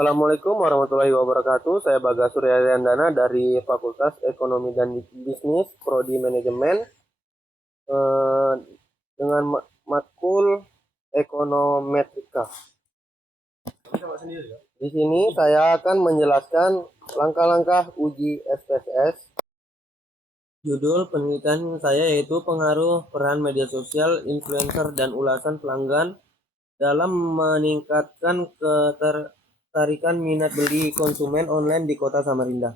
Assalamualaikum warahmatullahi wabarakatuh. Saya Bagas Suryandana dari Fakultas Ekonomi dan Bisnis, Prodi Manajemen, eh, dengan matkul Ekonometrika. Di sini saya akan menjelaskan langkah-langkah uji SPSS. Judul penelitian saya yaitu pengaruh peran media sosial, influencer, dan ulasan pelanggan dalam meningkatkan ketertarikan minat beli konsumen online di Kota Samarinda.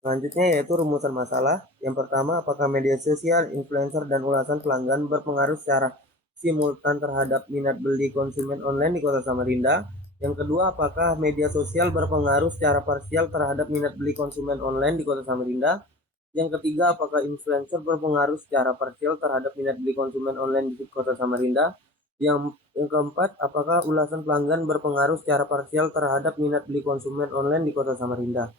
Selanjutnya yaitu rumusan masalah. Yang pertama, apakah media sosial, influencer, dan ulasan pelanggan berpengaruh secara simultan terhadap minat beli konsumen online di Kota Samarinda? Yang kedua, apakah media sosial berpengaruh secara parsial terhadap minat beli konsumen online di Kota Samarinda? Yang ketiga, apakah influencer berpengaruh secara parsial terhadap minat beli konsumen online di Kota Samarinda? Yang keempat, apakah ulasan pelanggan berpengaruh secara parsial terhadap minat beli konsumen online di Kota Samarinda?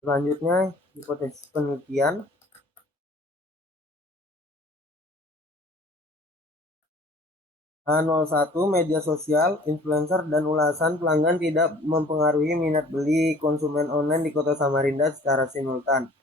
Selanjutnya, hipotesis penelitian. H01, media sosial, influencer, dan ulasan pelanggan tidak mempengaruhi minat beli konsumen online di Kota Samarinda secara simultan.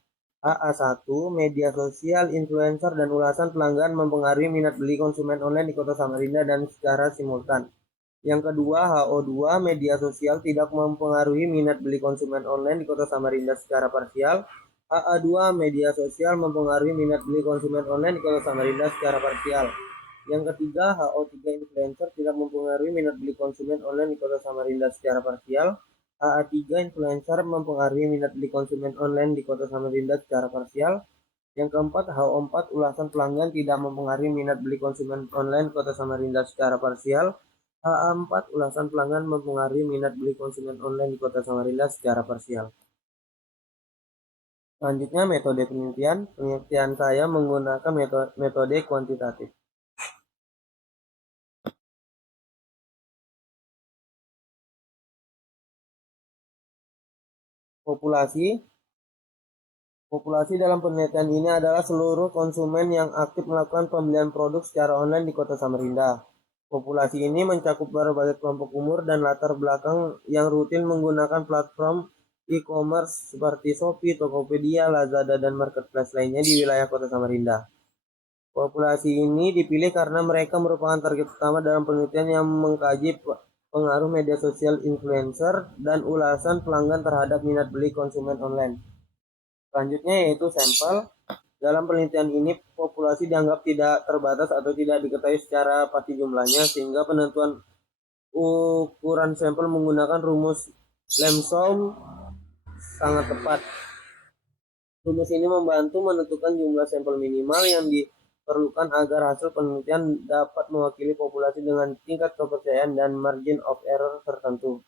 AA1, media sosial, influencer, dan ulasan pelanggan mempengaruhi minat beli konsumen online di Kota Samarinda dan secara simultan. Yang kedua, HO2, media sosial tidak mempengaruhi minat beli konsumen online di Kota Samarinda secara parsial. HA2, media sosial mempengaruhi minat beli konsumen online di Kota Samarinda secara parsial. Yang ketiga, HO3, influencer tidak mempengaruhi minat beli konsumen online di Kota Samarinda secara parsial. HA3, influencer mempengaruhi minat beli konsumen online di Kota Samarinda secara parsial. Yang keempat, HO4, ulasan pelanggan tidak mempengaruhi minat beli konsumen online Kota Samarinda secara parsial. HA4, ulasan pelanggan mempengaruhi minat beli konsumen online di Kota Samarinda secara parsial. Selanjutnya, metode penelitian. Penelitian saya menggunakan metode kuantitatif. Populasi dalam penelitian ini adalah seluruh konsumen yang aktif melakukan pembelian produk secara online di Kota Samarinda. Populasi ini mencakup berbagai kelompok umur dan latar belakang yang rutin menggunakan platform e-commerce seperti Shopee, Tokopedia, Lazada, dan marketplace lainnya di wilayah Kota Samarinda. Populasi ini dipilih karena mereka merupakan target utama dalam penelitian yang mengkaji pengaruh media sosial, influencer, dan ulasan pelanggan terhadap minat beli konsumen online. Selanjutnya yaitu sampel. Dalam penelitian ini, populasi dianggap tidak terbatas atau tidak diketahui secara pasti jumlahnya, sehingga penentuan ukuran sampel menggunakan rumus Lemsum sangat tepat. Rumus ini membantu menentukan jumlah sampel minimal yang diperlukan agar hasil penelitian dapat mewakili populasi dengan tingkat kepercayaan dan margin of error tertentu.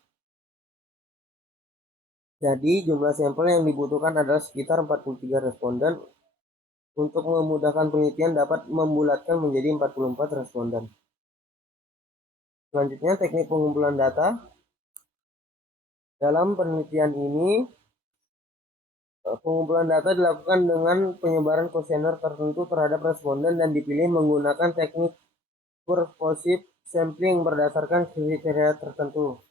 Jadi, jumlah sampel yang dibutuhkan adalah sekitar 43 responden. Untuk memudahkan penelitian dapat membulatkan menjadi 44 responden. Selanjutnya, teknik pengumpulan data. Dalam penelitian ini, pengumpulan data dilakukan dengan penyebaran kuesioner tertentu terhadap responden dan dipilih menggunakan teknik purposive sampling berdasarkan kriteria tertentu.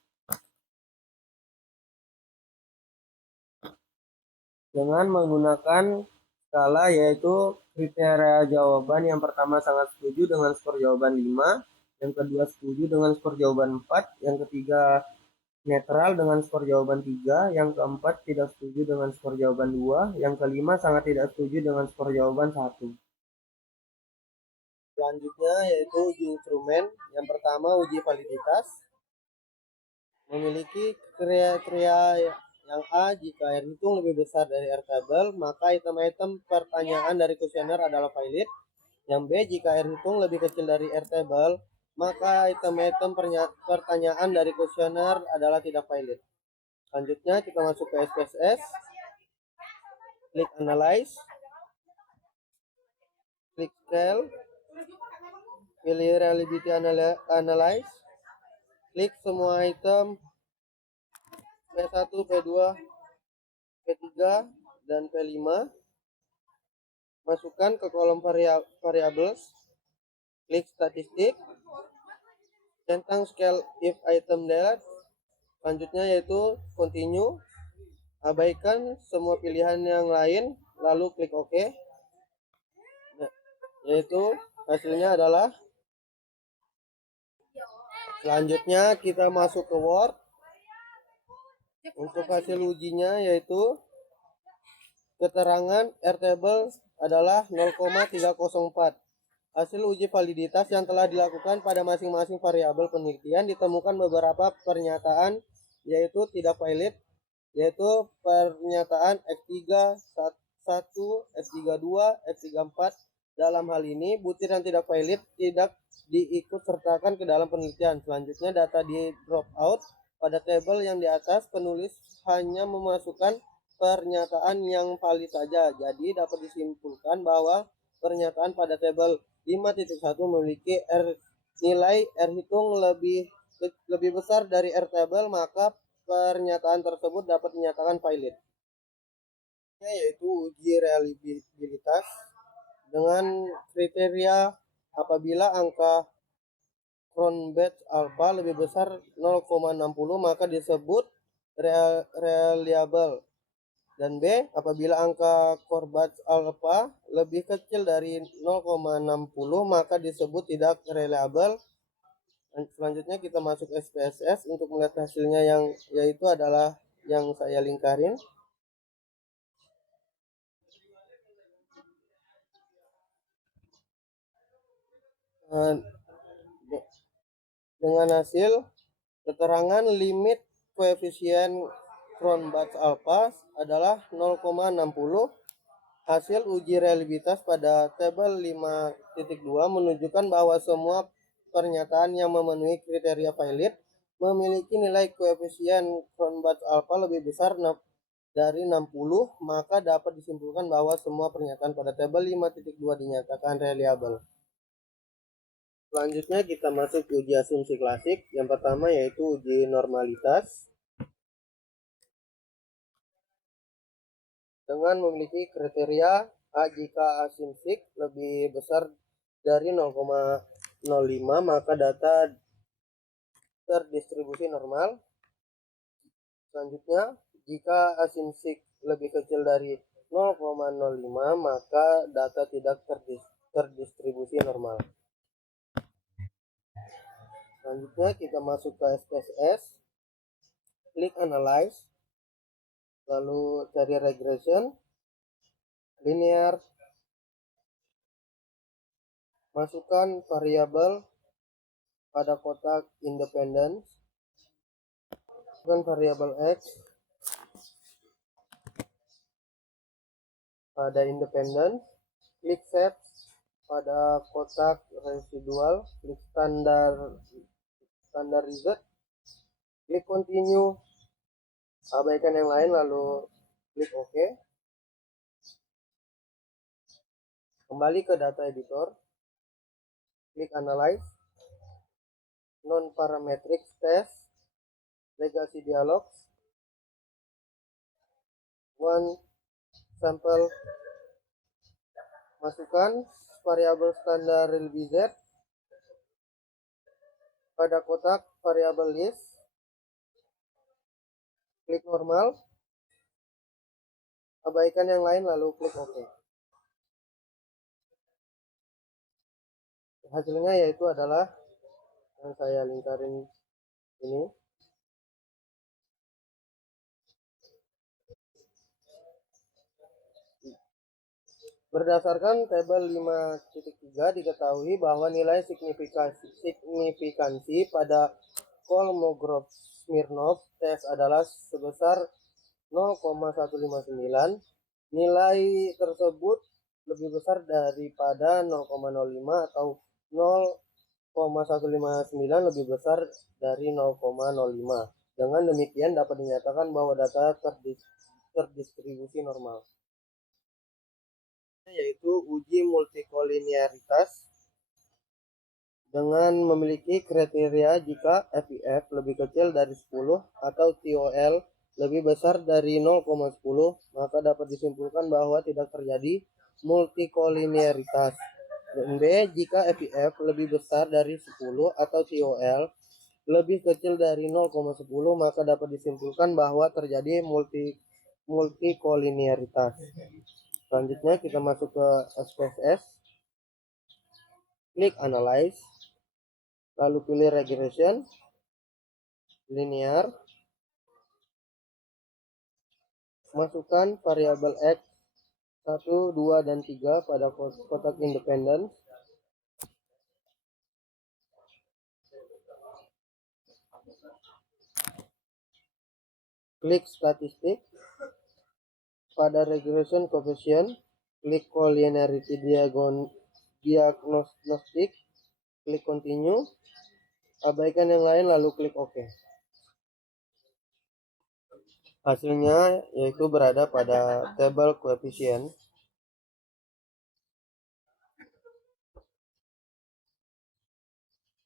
Dengan menggunakan skala yaitu kriteria jawaban yang pertama sangat setuju dengan skor jawaban 5, yang kedua setuju dengan skor jawaban 4, yang ketiga netral dengan skor jawaban 3, yang keempat tidak setuju dengan skor jawaban 2, yang kelima sangat tidak setuju dengan skor jawaban 1. Selanjutnya yaitu uji instrumen. Yang pertama uji validitas. Memiliki kriteria yang A, jika R hitung lebih besar dari R tabel, maka item-item pertanyaan dari kuesioner adalah valid. Yang B, jika R hitung lebih kecil dari R tabel, maka item-item pertanyaan dari kuesioner adalah tidak valid. Selanjutnya kita masuk ke SPSS. Klik Analyze. Klik Cell. Pilih Reliability Analyze. Klik semua item P1, P2, P3, dan P5. Masukkan ke kolom variables. Klik statistik. Centang scale if item delete. Selanjutnya yaitu continue. Abaikan semua pilihan yang lain lalu klik OK. Yaitu hasilnya adalah, selanjutnya kita masuk ke Word. Untuk hasil ujinya yaitu keterangan Airtable adalah 0,304. Hasil uji validitas yang telah dilakukan pada masing-masing variabel penelitian ditemukan beberapa pernyataan yaitu tidak valid, yaitu pernyataan X31, X32, X34. Dalam hal ini butir yang tidak valid tidak diikut sertakan ke dalam penelitian. Selanjutnya data di drop out. Pada tabel yang di atas penulis hanya memasukkan pernyataan yang valid saja. Jadi dapat disimpulkan bahwa pernyataan pada tabel 5.1 memiliki nilai R hitung lebih besar dari R table, maka pernyataan tersebut dapat dinyatakan valid. Yaitu uji reliabilitas dengan kriteria apabila angka Cronbach alpha lebih besar 0,60 maka disebut reliable. Dan B, apabila angka Cronbach alpha lebih kecil dari 0,60 maka disebut tidak reliable. Selanjutnya kita masuk SPSS untuk melihat hasilnya, yang yaitu adalah yang saya lingkarin. Dengan hasil keterangan limit koefisien Cronbach alpha adalah 0,60. Hasil uji reliabilitas pada tabel 5.2 menunjukkan bahwa semua pernyataan yang memenuhi kriteria valid memiliki nilai koefisien Cronbach alpha lebih besar dari 60, maka dapat disimpulkan bahwa semua pernyataan pada tabel 5.2 dinyatakan reliable. Selanjutnya kita masuk ke uji asumsi klasik. Yang pertama yaitu uji normalitas. Dengan memiliki kriteria A jika asumsik lebih besar dari 0,05 maka data terdistribusi normal. Selanjutnya jika asumsik lebih kecil dari 0,05 maka data tidak terdistribusi normal. Selanjutnya kita masuk ke SPSS, klik analyze, lalu cari regression, linear, masukkan variabel pada kotak independence, masukkan variabel X pada independence, klik set pada kotak residual, klik standardized, klik continue, abaikan yang lain lalu klik OK. Kembali ke data editor, klik analyze, non-parametric test, legacy dialogs, one sample, masukkan variabel standar RealBZ pada kotak variabel list, klik normal, abaikan yang lain lalu klik OK. Hasilnya yaitu adalah yang saya lingkarin ini. Berdasarkan tabel 5.3 diketahui bahwa nilai signifikansi pada Kolmogorov-Smirnov tes adalah sebesar 0,159. Nilai tersebut lebih besar daripada 0,05 atau 0,159 lebih besar dari 0,05. Dengan demikian dapat dinyatakan bahwa data terdistribusi normal. Yaitu uji multikolinearitas dengan memiliki kriteria jika FIF lebih kecil dari 10 atau TOL lebih besar dari 0,10 maka dapat disimpulkan bahwa tidak terjadi multikolinearitas. Dan B, jika FIF lebih besar dari 10 atau TOL lebih kecil dari 0,10, maka dapat disimpulkan bahwa terjadi multikolinearitas. Selanjutnya kita masuk ke SPSS, klik Analyze, lalu pilih Regression, Linear, masukkan variabel X 1, 2, dan 3 pada kotak independen. Klik statistik. Pada regression coefficient, klik collinearity diagnostic, klik continue, abaikan yang lain lalu klik OK. Hasilnya yaitu berada pada tabel coefficient.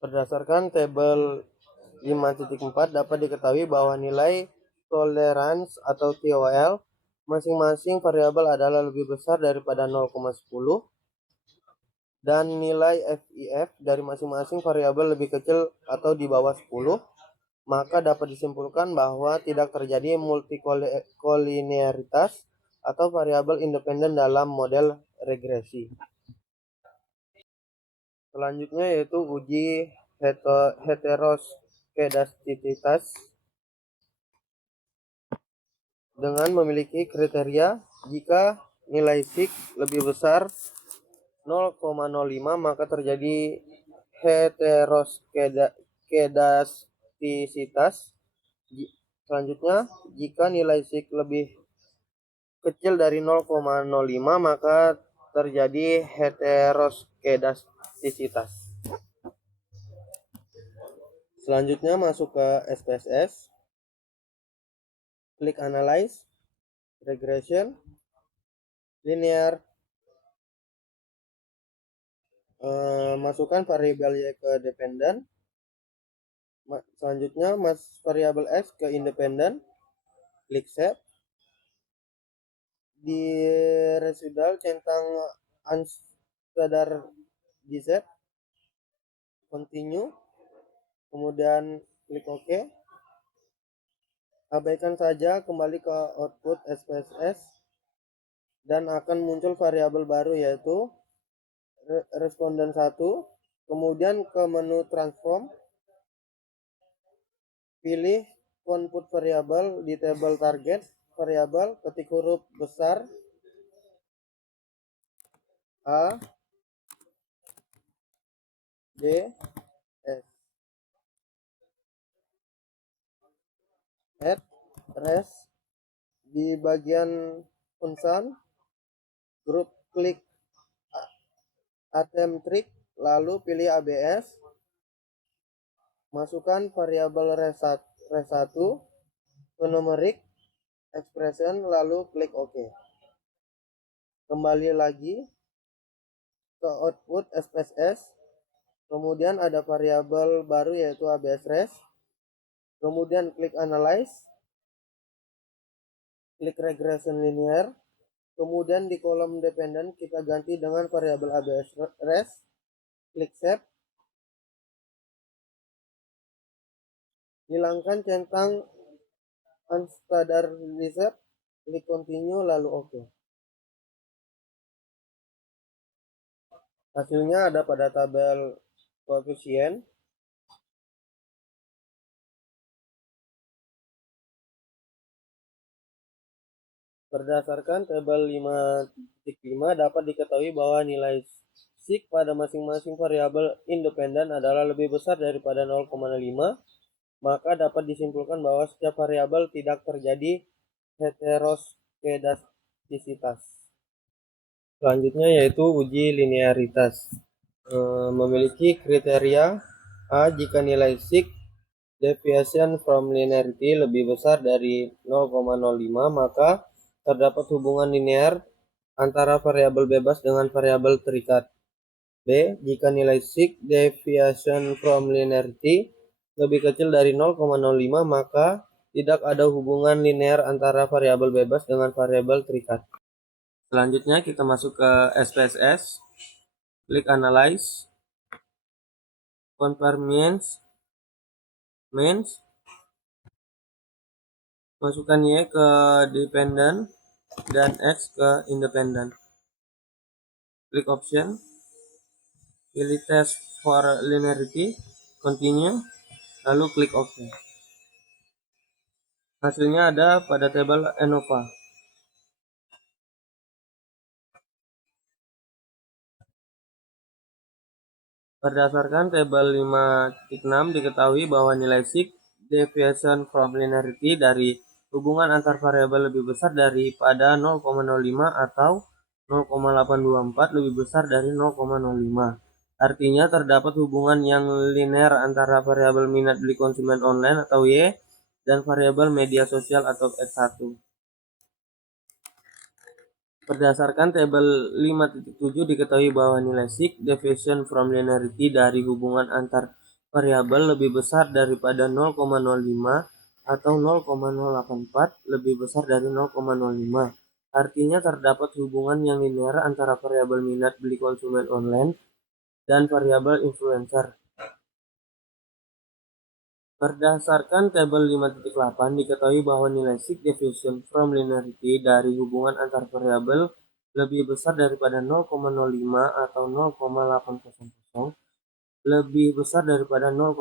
Berdasarkan tabel 5.4 dapat diketahui bahwa nilai tolerance atau TOL masing-masing variabel adalah lebih besar daripada 0,10 dan nilai FIF dari masing-masing variabel lebih kecil atau di bawah 10, maka dapat disimpulkan bahwa tidak terjadi multikolinearitas atau variabel independen dalam model regresi. Selanjutnya yaitu uji heteroskedastisitas dengan memiliki kriteria jika nilai sig lebih besar 0,05 maka terjadi heteroskedastisitas. Selanjutnya, jika nilai sig lebih kecil dari 0,05 maka terjadi heteroskedastisitas. Selanjutnya masuk ke SPSS, klik Analyze, Regression, Linear, masukkan variabel Y ke dependen. Selanjutnya variabel X ke independen, klik Save. Di residual centang unstandardized, continue, kemudian klik OK. Abaikan saja, kembali ke output SPSS dan akan muncul variabel baru yaitu responden 1. Kemudian ke menu transform, pilih input variabel di tabel target variabel, ketik huruf besar A B S, add res. Di bagian function grup, klik attempt trick lalu pilih ABS, masukkan variabel res1 ke numeric expression lalu klik OK. Kembali lagi ke output SPSS, kemudian ada variabel baru yaitu ABS res, kemudian klik Analyze, klik Regression Linear, kemudian di kolom dependen kita ganti dengan variabel ABS res, klik Save, hilangkan centang unstandardized, klik Continue lalu OK. Hasilnya ada pada tabel koefisien. Berdasarkan tabel 5.5 dapat diketahui bahwa nilai sig pada masing-masing variabel independen adalah lebih besar daripada 0,5, maka dapat disimpulkan bahwa setiap variabel tidak terjadi heteroskedastisitas. Selanjutnya yaitu uji linearitas. Memiliki kriteria A jika nilai sig deviation from linearity lebih besar dari 0,05 maka terdapat hubungan linear antara variabel bebas dengan variabel terikat. B. Jika nilai sig deviation from linearity lebih kecil dari 0,05 maka tidak ada hubungan linear antara variabel bebas dengan variabel terikat. Selanjutnya kita masuk ke SPSS, klik Analyze, Convergence, mains, masukkan Y ke dependent dan X ke independent. Klik option, pilih test for linearity, continue, lalu klik OK. Hasilnya ada pada tabel ANOVA. Berdasarkan tabel 5.6 diketahui bahwa nilai sig deviation from linearity dari hubungan antar variabel lebih besar daripada 0,05 atau 0,824 lebih besar dari 0,05. Artinya terdapat hubungan yang linear antara variabel minat beli konsumen online atau Y dan variabel media sosial atau X1. Berdasarkan tabel 5.7 diketahui bahwa nilai sig deviation from linearity dari hubungan antar variabel lebih besar daripada 0,05 atau 0,084 lebih besar dari 0,05. Artinya terdapat hubungan yang linear antara variabel minat beli konsumen online dan variabel influencer. Berdasarkan tabel 5.8 diketahui bahwa nilai sig deviation from linearity dari hubungan antar variabel lebih besar daripada 0,05 atau 0,800 lebih besar daripada 0,05.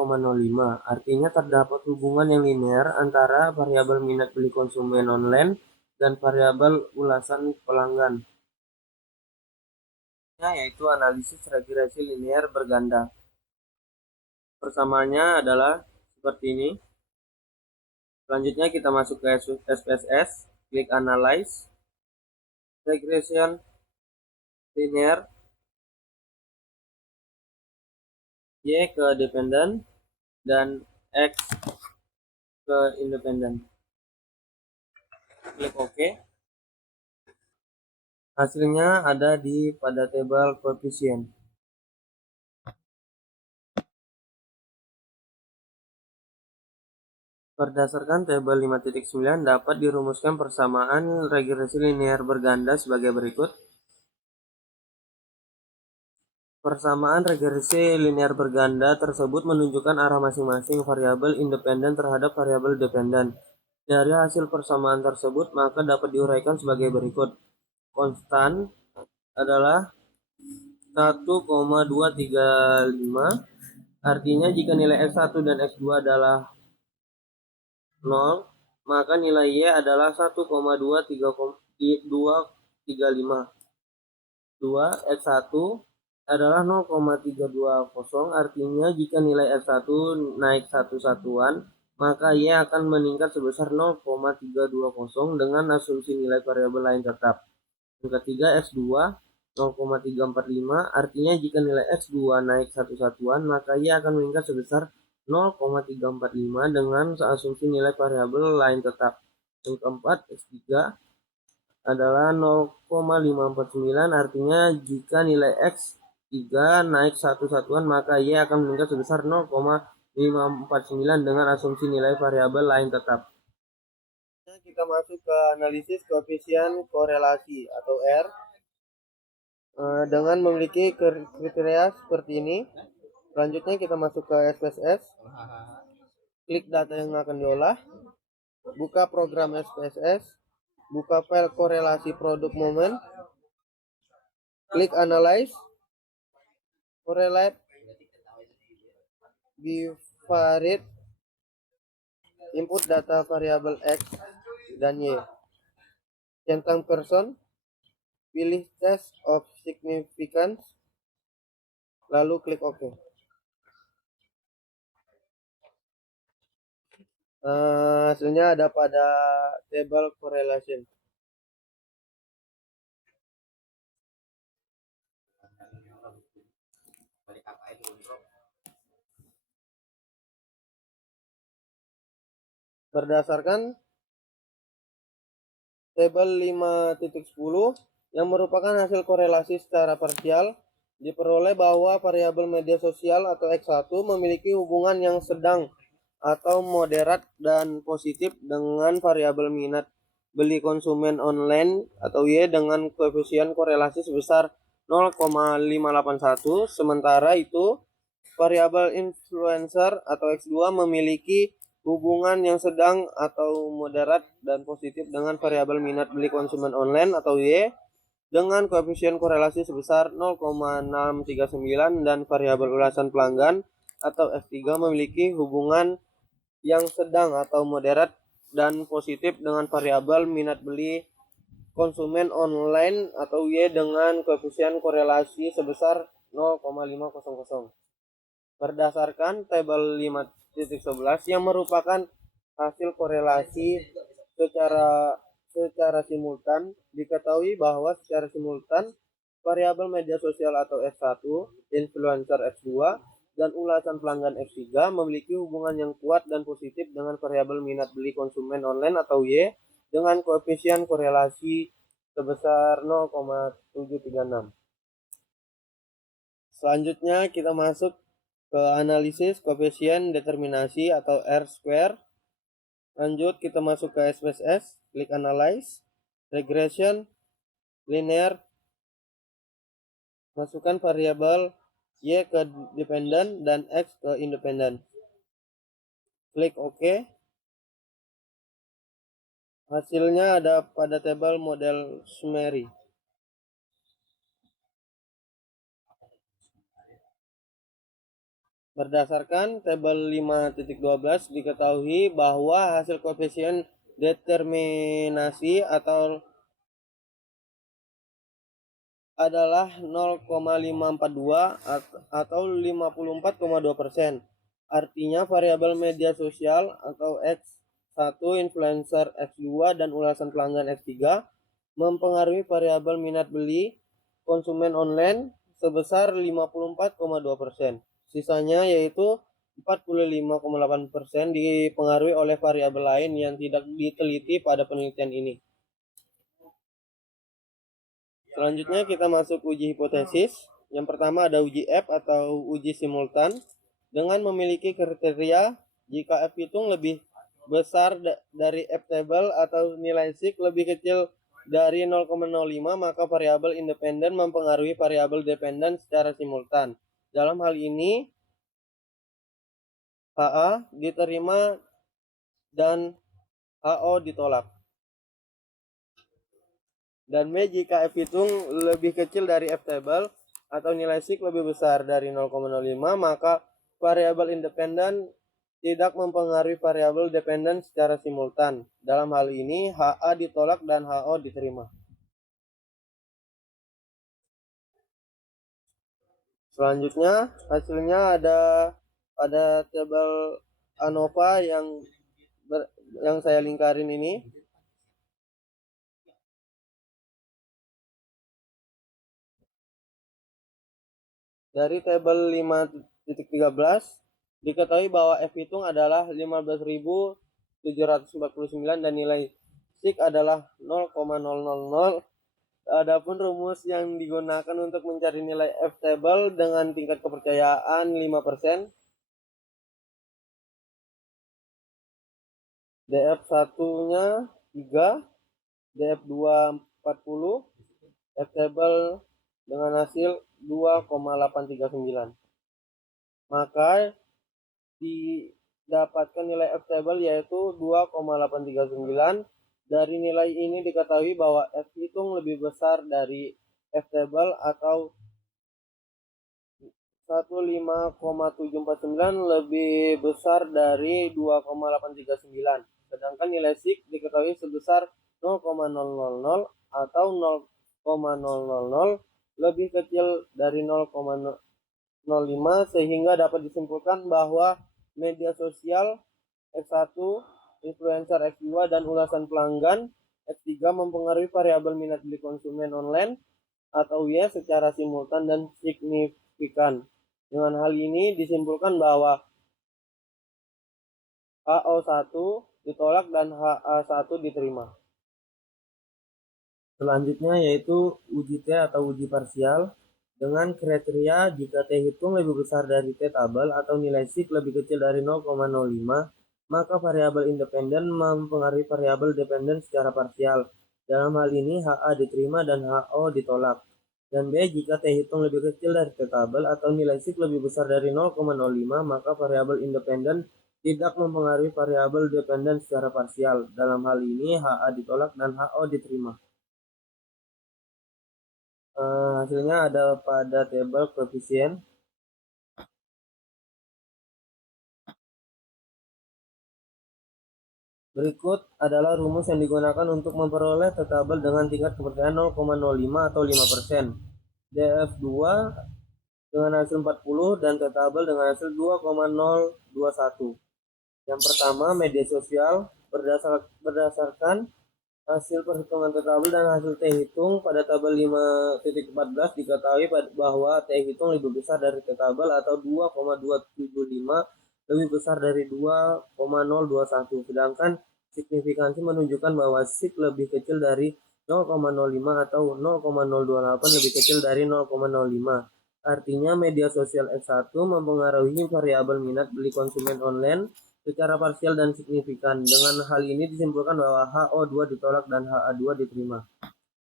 Artinya terdapat hubungan yang linear antara variabel minat beli konsumen online dan variabel ulasan pelanggan, yaitu analisis regresi linear berganda. Persamaannya adalah seperti ini. Selanjutnya kita masuk ke SPSS, klik Analyze, Regression Linear, Y ke Dependent, dan X ke Independent. Klik OK. Hasilnya ada pada tabel koefisien. Berdasarkan tabel 5.9 dapat dirumuskan persamaan regresi linear berganda sebagai berikut. Persamaan regresi linear berganda tersebut menunjukkan arah masing-masing variabel independen terhadap variabel dependen. Dari hasil persamaan tersebut, maka dapat diuraikan sebagai berikut. Konstan adalah 1,235, artinya jika nilai X1 dan X2 adalah 0, maka nilai Y adalah 1,235. 2, X1 adalah 0,320, artinya jika nilai X1 naik satu satuan, maka Y akan meningkat sebesar 0,320 dengan asumsi nilai variabel lain tetap. Yang ketiga, X2 0,345, artinya jika nilai X2 naik satu satuan, maka Y akan meningkat sebesar 0,345 dengan asumsi nilai variabel lain tetap. Yang keempat, X3 adalah 0,549, artinya jika nilai X3 naik satu satuan, maka Y akan meningkat sebesar 0,549 dengan asumsi nilai variabel lain tetap. Kita masuk ke analisis koefisien korelasi atau R dengan memiliki kriteria seperti ini. Selanjutnya kita masuk ke SPSS, klik data yang akan diolah, buka program SPSS, buka file korelasi produk momen, klik Analyze, Correlate, Bivariate, input data variabel X dan Y, centang person, pilih test of significance, lalu klik OK. Hasilnya ada pada table correlation. Berdasarkan tabel 5.10 yang merupakan hasil korelasi secara parsial, diperoleh bahwa variabel media sosial atau X1 memiliki hubungan yang sedang atau moderat dan positif dengan variabel minat beli konsumen online atau Y dengan koefisien korelasi sebesar 0,581. Sementara itu variabel influencer atau X2 memiliki hubungan yang sedang atau moderat dan positif dengan variabel minat beli konsumen online atau Y dengan koefisien korelasi sebesar 0,639 dan variabel ulasan pelanggan atau F3 memiliki hubungan yang sedang atau moderat dan positif dengan variabel minat beli konsumen online atau Y dengan koefisien korelasi sebesar 0,500. Berdasarkan tabel 5.11 yang merupakan hasil korelasi secara simultan, diketahui bahwa secara simultan variabel media sosial atau F1, influencer F2, dan ulasan pelanggan F3 memiliki hubungan yang kuat dan positif dengan variabel minat beli konsumen online atau Y dengan koefisien korelasi sebesar 0,736. Selanjutnya kita masuk ke analisis koefisien determinasi atau R-square. Lanjut kita masuk ke SPSS, klik analyze, regression, linear, masukkan variabel Y ke dependent dan X ke independent. Klik OK. Hasilnya ada pada tabel model summary. Berdasarkan tabel 5.12 diketahui bahwa hasil koefisien determinasi adalah 0,542 atau 54,2%. Artinya variabel media sosial atau X1, influencer X2, dan ulasan pelanggan X3 mempengaruhi variabel minat beli konsumen online sebesar 54,2%. Sisanya yaitu 45,8% dipengaruhi oleh variabel lain yang tidak diteliti pada penelitian ini. Selanjutnya kita masuk uji hipotesis. Yang pertama ada uji F atau uji simultan dengan memiliki kriteria jika F hitung lebih besar dari F table atau nilai sig lebih kecil dari 0,05 maka variabel independen mempengaruhi variabel dependen secara simultan. Dalam hal ini HA diterima dan HO ditolak. Dan B jika F hitung lebih kecil dari F table atau nilai sig lebih besar dari 0,05 maka variabel independen tidak mempengaruhi variabel dependen secara simultan. Dalam hal ini HA ditolak dan HO diterima. Selanjutnya hasilnya ada pada tabel ANOVA yang saya lingkarin ini. Dari tabel 5.13 diketahui bahwa F hitung adalah 15.749 dan nilai sig adalah 0,000. Adapun rumus yang digunakan untuk mencari nilai F table dengan tingkat kepercayaan 5%, DF1-nya 3, DF2 40, F table dengan hasil 2,839. Maka didapatkan nilai F table yaitu 2,839. Dari nilai ini diketahui bahwa F hitung lebih besar dari F table atau 15,749 lebih besar dari 2,839. Sedangkan nilai sig diketahui sebesar 0,000 atau 0,000 lebih kecil dari 0,05 sehingga dapat disimpulkan bahwa media sosial X1, influencer X2, dan ulasan pelanggan X3 mempengaruhi variabel minat beli konsumen online atau Y secara simultan dan signifikan. Dengan hal ini disimpulkan bahwa HO1 ditolak dan HA1 diterima. Selanjutnya yaitu uji T atau uji parsial dengan kriteria jika T hitung lebih besar dari T tabel atau nilai sig lebih kecil dari 0,05 maka variabel independen mempengaruhi variabel dependen secara parsial. Dalam hal ini HA diterima dan HO ditolak. Dan B, jika T hitung lebih kecil dari T tabel atau nilai SIK lebih besar dari 0,05, maka variabel independen tidak mempengaruhi variabel dependen secara parsial. Dalam hal ini, HA ditolak dan HO diterima. Hasilnya ada pada tabel koefisien. Berikut adalah rumus yang digunakan untuk memperoleh T tabel dengan tingkat kepercayaan 0,05 atau 5%. DF2 dengan hasil 40 dan T tabel dengan hasil 2,021. Yang pertama, media sosial berdasarkan hasil perhitungan T tabel dan hasil T hitung pada tabel 5.14 diketahui bahwa T hitung lebih besar dari T tabel atau 2,275 lebih besar dari 2,021, sedangkan signifikansi menunjukkan bahwa SIK lebih kecil dari 0,05 atau 0,028 lebih kecil dari 0,05. Artinya media sosial X1 mempengaruhi variabel minat beli konsumen online secara parsial dan signifikan. Dengan hal ini disimpulkan bahwa HO2 ditolak dan HA2 diterima.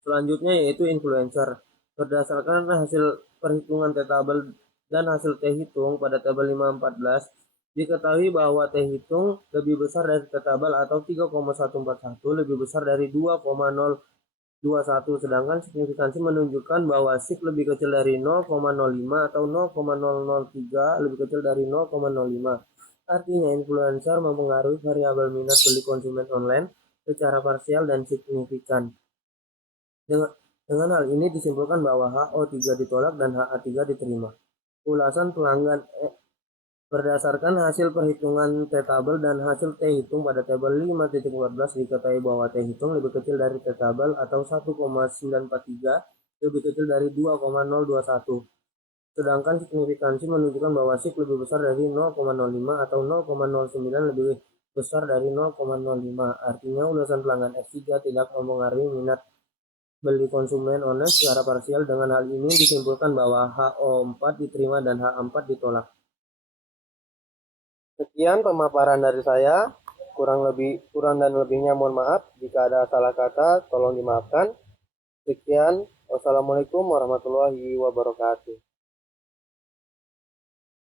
Selanjutnya yaitu influencer. Berdasarkan hasil perhitungan T tabel dan hasil T hitung pada tabel 514, diketahui bahwa T hitung lebih besar dari T tabel atau 3,141 lebih besar dari 2,021, sedangkan signifikansi menunjukkan bahwa SIK lebih kecil dari 0,05 atau 0,003 lebih kecil dari 0,05. Artinya influencer mempengaruhi variabel minat beli konsumen online secara parsial dan signifikan. Dengan hal ini disimpulkan bahwa HO3 ditolak dan HA3 diterima. Ulasan pelanggan berdasarkan hasil perhitungan T tabel dan hasil T hitung pada tabel 5.14 diketahui bahwa T hitung lebih kecil dari T tabel atau 1,943 lebih kecil dari 2,021. Sedangkan signifikansi menunjukkan bahwa SIK lebih besar dari 0,05 atau 0,09 lebih besar dari 0,05. Artinya ulasan pelanggan F3 tidak mempengaruhi minat beli konsumen online secara parsial. Dengan hal ini disimpulkan bahwa HO4 diterima dan H4 ditolak. Sekian pemaparan dari saya. Kurang dan lebihnya mohon maaf. Jika ada salah kata tolong dimaafkan. Sekian. Wassalamualaikum warahmatullahi wabarakatuh.